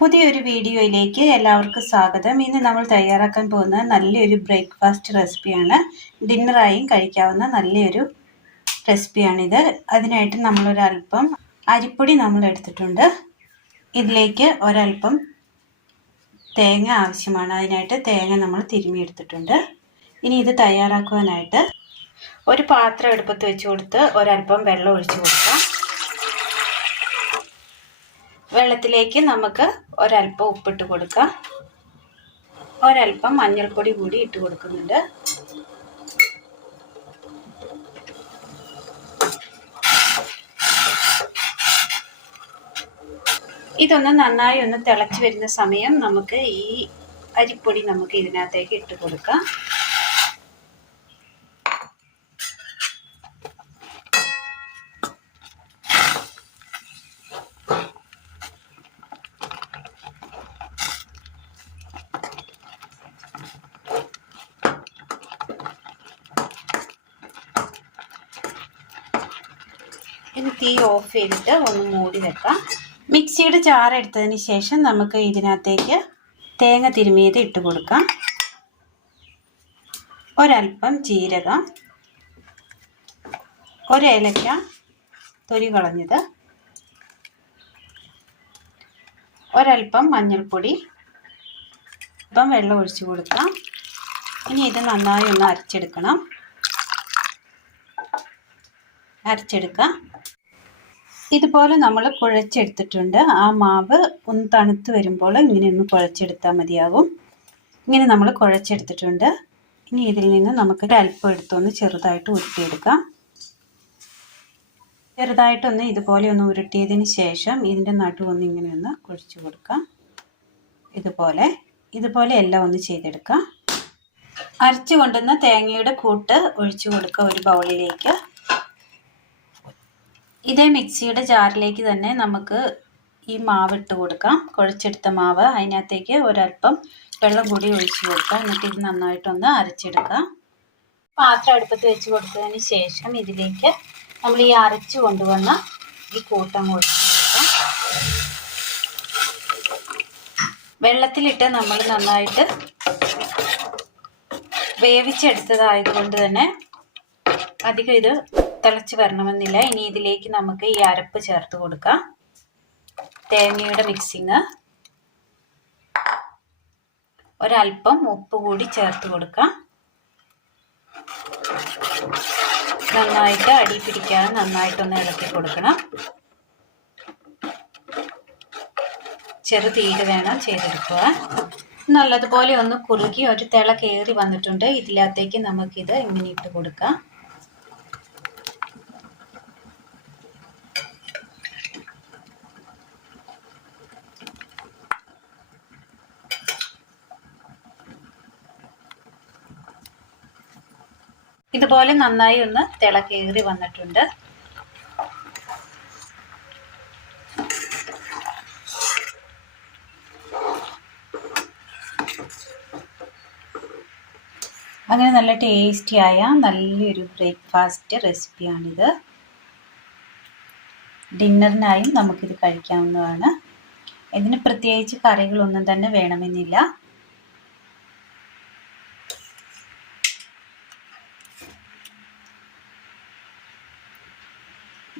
പുതിയൊരു വീഡിയോയിലേക്ക് എല്ലാവർക്കും സ്വാഗതം. ഇന്ന് നമ്മൾ തയ്യാറാക്കാൻ പോകുന്ന നല്ലൊരു ബ്രേക്ക്ഫാസ്റ്റ് റെസിപ്പിയാണ്. ഡിന്നറായും കഴിക്കാവുന്ന നല്ലൊരു റെസിപ്പിയാണിത്. അതിനായിട്ട് നമ്മളൊരല്പം അരിപ്പൊടി നമ്മൾ എടുത്തിട്ടുണ്ട്. ഇതിലേക്ക് ഒരല്പം തേങ്ങ ആവശ്യമാണ്. അതിനായിട്ട് തേങ്ങ നമ്മൾ തിരുമ്മിയെടുത്തിട്ടുണ്ട്. ഇനി ഇത് തയ്യാറാക്കുവാനായിട്ട് ഒരു പാത്രം അടുപ്പത്ത് വെച്ച് കൊടുത്ത് ഒരല്പം വെള്ളം ഒഴിച്ചു കൊടുക്കാം. വെള്ളത്തിലേക്ക് നമുക്ക് ഒരല്പം ഉപ്പിട്ട് കൊടുക്കാം. ഒരല്പം മഞ്ഞൾപ്പൊടി കൂടി ഇട്ട് കൊടുക്കുന്നുണ്ട്. ഇതൊന്ന് നന്നായി ഒന്ന് തിളച്ച് വരുന്ന സമയം നമുക്ക് ഈ അരിപ്പൊടി നമുക്ക് ഇതിനകത്തേക്ക് ഇട്ട് കൊടുക്കാം. ഇനി തീ ഓഫ് ചെയ്തിട്ട് ഒന്ന് മൂടി വെക്കാം. മിക്സിയുടെ ജാർ എടുത്തതിന് ശേഷം നമുക്ക് ഇതിനകത്തേക്ക് തേങ്ങ തിരുമ്മിയത് ഇട്ട് കൊടുക്കാം. ഒരല്പം ജീരകം, ഒരേലക്ക തൊലി കളഞ്ഞത്, ഒരല്പം മഞ്ഞൾപ്പൊടി, അല്പം വെള്ളം ഒഴിച്ചു കൊടുക്കാം. ഇനി ഇത് നന്നായി ഒന്ന് അരച്ചെടുക്കാം. ഇതുപോലെ നമ്മൾ കുഴച്ചെടുത്തിട്ടുണ്ട്. ആ മാവ് ഒന്ന് തണുത്ത് വരുമ്പോൾ ഇങ്ങനെ ഒന്ന് കുഴച്ചെടുത്താൽ മതിയാകും. ഇങ്ങനെ നമ്മൾ കുഴച്ചെടുത്തിട്ടുണ്ട്. ഇനി ഇതിൽ നിന്ന് നമുക്ക് അല്പം എടുത്തൊന്ന് ചെറുതായിട്ട് ഉരുട്ടിയെടുക്കാം. ചെറുതായിട്ടൊന്ന് ഇതുപോലെ ഒന്ന് ഉരുട്ടിയതിന് ശേഷം ഇതിൻ്റെ നടുവൊന്ന് ഇങ്ങനെ ഒന്ന് കുഴിച്ചു കൊടുക്കാം. ഇതുപോലെ എല്ലാം ഒന്ന് ചെയ്തെടുക്കാം. അരച്ചു കൊണ്ടുവന്ന തേങ്ങയുടെ കൂട്ട് ഒഴിച്ചു കൊടുക്കുക ഒരു ബൗളിലേക്ക്. ഇതേ മിക്സിയുടെ ജാറിലേക്ക് തന്നെ നമുക്ക് ഈ മാവ് ഇട്ട് കൊടുക്കാം. കുഴച്ചെടുത്ത മാവ് അതിനകത്തേക്ക് ഒരല്പം വെള്ളം കൂടി ഒഴിച്ചു കൊടുക്കാം. എന്നിട്ട് ഇത് നന്നായിട്ടൊന്ന് അരച്ചെടുക്കാം. പാത്രം അടുപ്പത്ത് വെച്ച് കൊടുത്തതിന് ശേഷം ഇതിലേക്ക് നമ്മൾ ഈ അരച്ചു കൊണ്ടുവന്ന ഈ കൂട്ടം ഒഴിച്ചു കൊടുക്കാം. വെള്ളത്തിലിട്ട് നമ്മൾ നന്നായിട്ട് വേവിച്ചെടുത്തതായതുകൊണ്ട് തന്നെ അധികം ഇത് തിളച്ച് വരണമെന്നില്ല. ഇനി ഇതിലേക്ക് നമുക്ക് ഈ അരപ്പ് ചേർത്ത് കൊടുക്കാം. തേങ്ങയുടെ മിക്സിങ്, ഒരല്പം ഉപ്പ് കൂടി ചേർത്ത് കൊടുക്കാം. നന്നായിട്ട് അടി പിടിക്കാതെ നന്നായിട്ടൊന്ന് ഇളക്കി കൊടുക്കണം. ചെറുതീയിൽ വേണം ചെയ്തെടുക്കുക. നല്ലതുപോലെ ഒന്ന് കുറുകി ഒരു തിള കയറി വന്നിട്ടുണ്ട്. ഇതിനകത്തേക്ക് നമുക്കിത് ഇങ്ങനെ ഇട്ട് കൊടുക്കാം. ഇതുപോലെ നന്നായി ഒന്ന് തിള കയറി വന്നിട്ടുണ്ട്. അങ്ങനെ നല്ല ടേസ്റ്റിയായ നല്ലൊരു ബ്രേക്ക്ഫാസ്റ്റ് റെസിപ്പിയാണിത്. ഡിന്നറിനായും നമുക്കിത് കഴിക്കാവുന്നതാണ്. ഇതിന് പ്രത്യേകിച്ച് കറികളൊന്നും തന്നെ വേണമെന്നില്ല.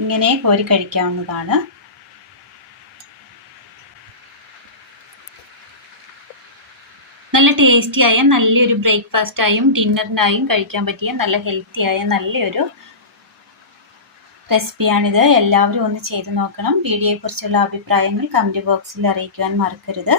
ഇങ്ങനെ കോരി കഴിക്കാവുന്നതാണ്. നല്ല ടേസ്റ്റിയായ നല്ലൊരു ബ്രേക്ക്ഫാസ്റ്റായും ഡിന്നറിനായും കഴിക്കാൻ പറ്റിയ നല്ല ഹെൽത്തിയായ നല്ലൊരു റെസിപ്പിയാണിത്. എല്ലാവരും ഒന്ന് ചെയ്ത് നോക്കണം. വീഡിയോയെക്കുറിച്ചുള്ള അഭിപ്രായങ്ങൾ കമൻറ്റ് ബോക്സിൽ അറിയിക്കുവാൻ മറക്കരുത്.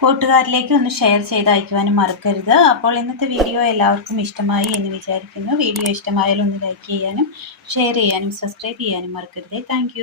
കൂട്ടുകാരിലേക്ക് ഒന്ന് ഷെയർ ചെയ്ത് അയക്കുവാനും മറക്കരുത്. അപ്പോൾ ഇന്നത്തെ വീഡിയോ എല്ലാവർക്കും ഇഷ്ടമായി എന്ന് വിചാരിക്കുന്നു. വീഡിയോ ഇഷ്ടമായാൽ ഒന്ന് ലൈക്ക് ചെയ്യാനും ഷെയർ ചെയ്യാനും സബ്സ്ക്രൈബ് ചെയ്യാനും മറക്കരുത്. താങ്ക്